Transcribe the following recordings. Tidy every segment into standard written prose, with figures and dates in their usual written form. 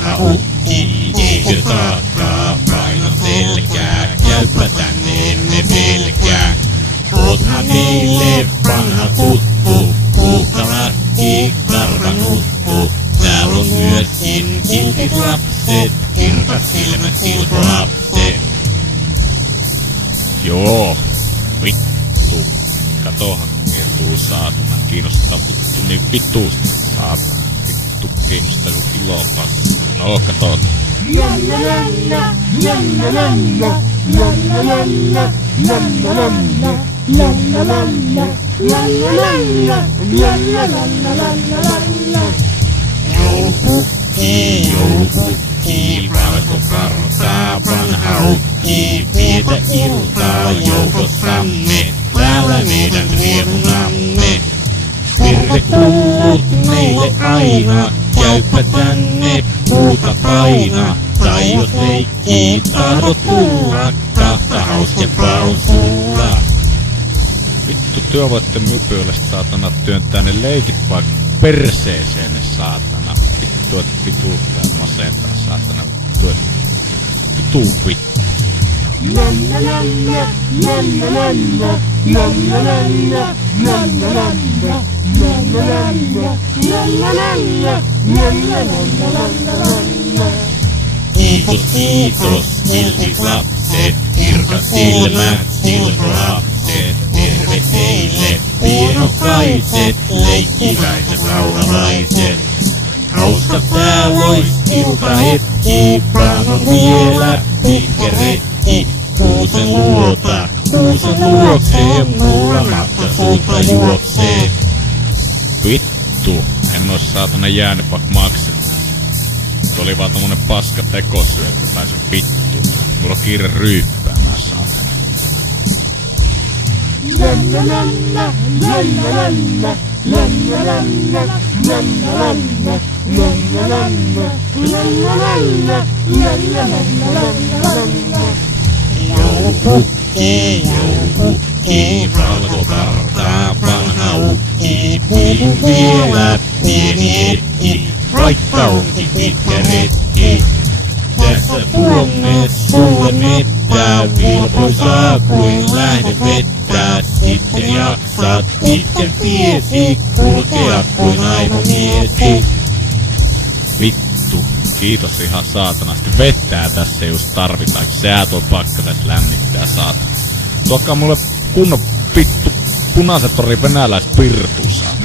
vanha ukki, eikö taakkaa paina selkää, käypä tänne emme pelkää. Oothan meille vanha tuttu, puhtalakki, karvanuttu. Täällä on myöskin kiltit lapset, kirkas silmät silkolapset. Joo, vittu. Katohan kun vietuu saatana. Kiinnostaa vittu niin vituusti saatana. Vittu kiinnostaa kun kilopaa. No katot. Joulupukki, valko kartaa, vanha ukki, vietä iltaa joukossamme, täällä meidän riemunamme. Tervetullut meille aina, käypä tänne, puuta paina, tai jos leikkii tahdot tulla, kahta hauskempaa on sulla. Vittu työ voitte mypyille saatana työntää ne leikit vaikka perseeseen ne saatana. Vittu et vituuttaa ja masentaa saatana. Vitu vittu. Kiitos, kiitos, kiltit lapset, kirkas silmät, silkolapset. Terve teille, pienokaiset, leikkiväiset rauhalaiset. Hauska täällä ois iltahetki, vaan on vielä pitkä retki. Kuusen luokseen, mulla matka suutta juoksee. Vittu, en ois saatana jäänyt vaikka maksettu. Se oli vaan tommonen paska tekosyy, että pääsin vittuun. Mulla on kiire ryyppäämään saatana. Joulupukki, valko kartaa, vanha ukki, vielä pieni hetki, vaikka onkin pitkä retki. Tässä tuomme sulle mettää, vilpoisaa kuin lähde vettää. Sitten jaksat pitkän tiesi, kulkea kuin aivomiesi. Vittu, kiitos ihan saatanasti. Vettää tässä just tarvitaan, sehän tuo pakkasessa lämmittää saatana. Tuokkaa mulle kunnon vittu punaiset tori venäläiset pirtusaa.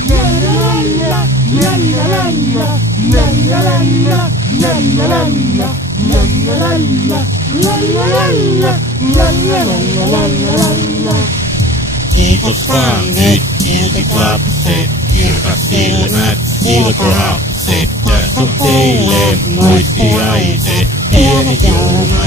Kiitos vaan nyt, kiltit lapset, kirkas silmät, silkolapset. Tässä on teille muistiaiset, pieni jouluna